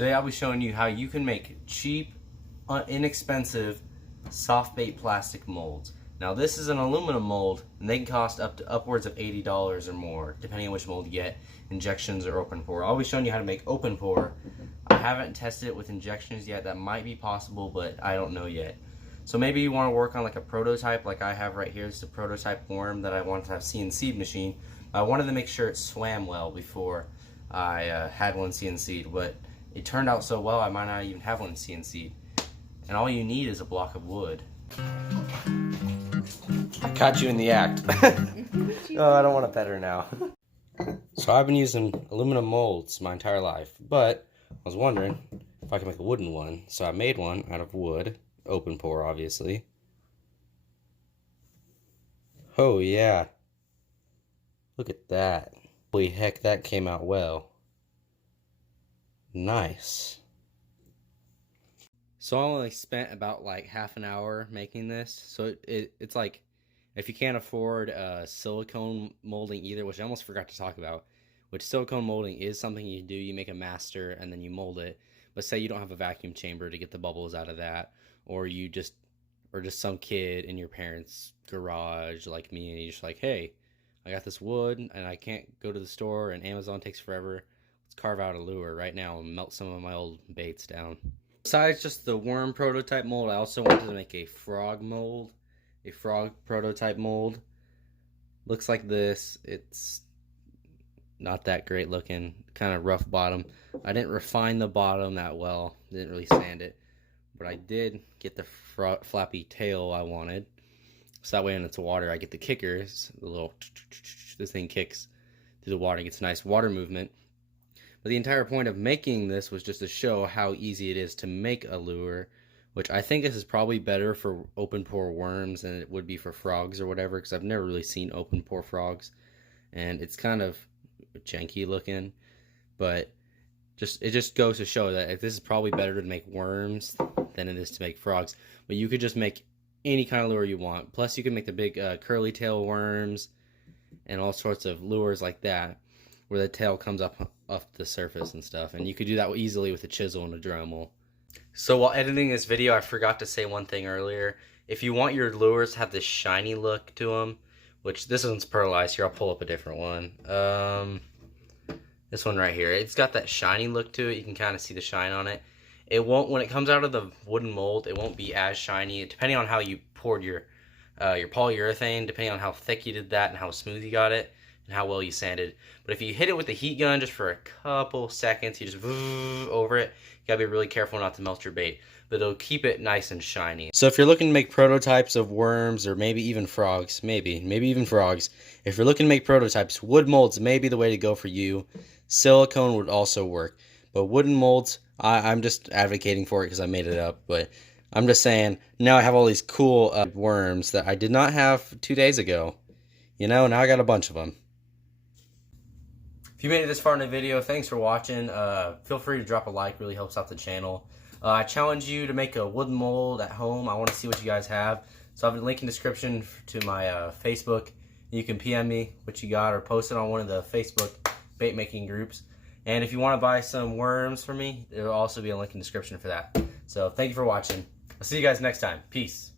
Today I'll be showing you how you can make cheap, inexpensive, soft bait plastic molds. Now this is an aluminum mold and they can cost up to upwards of $80 or more, depending on which mold you get, injections or open pour. I'll be showing you how to make open pour. I haven't tested it with injections yet. That might be possible, but I don't know yet. So maybe you want to work on like a prototype like I have right here. This is a prototype worm that I wanted to have CNC'd machine. I wanted to make sure it swam well before I had one CNC'd, but it turned out so well I might not even have one CNC'd. And all you need is a block of wood. I caught you in the act. Oh, I don't want to pet her now. So I've been using aluminum molds my entire life, but I was wondering if I could make a wooden one. So I made one out of wood, open pour obviously. Oh yeah. Look at that. Holy heck, that came out well. Nice. So I only spent about like half an hour making this. So it's like, if you can't afford silicone molding either, which I almost forgot to talk about, which silicone molding is something you do. You make a master and then you mold it. But say you don't have a vacuum chamber to get the bubbles out of that, or just some kid in your parents' garage like me, and you're just like, hey, I got this wood and I can't go to the store and Amazon takes forever. Let's carve out a lure right now and melt some of my old baits down. Besides just the worm prototype mold, I also wanted to make a frog mold. A frog prototype mold. Looks like this. It's not that great looking. Kind of rough bottom. I didn't refine the bottom that well. Didn't really sand it. But I did get the flappy tail I wanted. So that way when it's water, I get the kickers. The little... This thing kicks through the water and gets a nice water movement. But the entire point of making this was just to show how easy it is to make a lure, which I think this is probably better for open pour worms than it would be for frogs or whatever, because I've never really seen open pour frogs, and it's kind of janky looking, but it just goes to show that this is probably better to make worms than it is to make frogs. But you could just make any kind of lure you want. Plus you can make the big curly tail worms and all sorts of lures like that, where the tail comes up off the surface and stuff, and you could do that easily with a chisel and a Dremel. So while editing this video, I forgot to say one thing earlier. If you want your lures to have this shiny look to them, which this one's pearlized here, I'll pull up a different one. This one right here, it's got that shiny look to it. You can kind of see the shine on it. It won't, when it comes out of the wooden mold, it won't be as shiny, depending on how you poured your polyurethane, depending on how thick you did that and how smooth you got it and how well you sanded. But if you hit it with the heat gun just for a couple seconds, you just over it, you gotta be really careful not to melt your bait, but it'll keep it nice and shiny. So if you're looking to make prototypes of worms, or maybe even frogs, maybe even frogs, if you're looking to make prototypes, wood molds may be the way to go for you. Silicone would also work, but wooden molds, I'm just advocating for it because I made it up, but I'm just saying, now I have all these cool worms that I did not have 2 days ago. You know, now I got a bunch of them. If you made it this far in the video, thanks for watching. Feel free to drop a like, really helps out the channel. I challenge you to make a wooden mold at home. I want to see what you guys have. So I have a link in the description to my Facebook. You can PM me what you got or post it on one of the Facebook bait making groups. And if you want to buy some worms from me, there will also be a link in the description for that. So thank you for watching. I'll see you guys next time. Peace.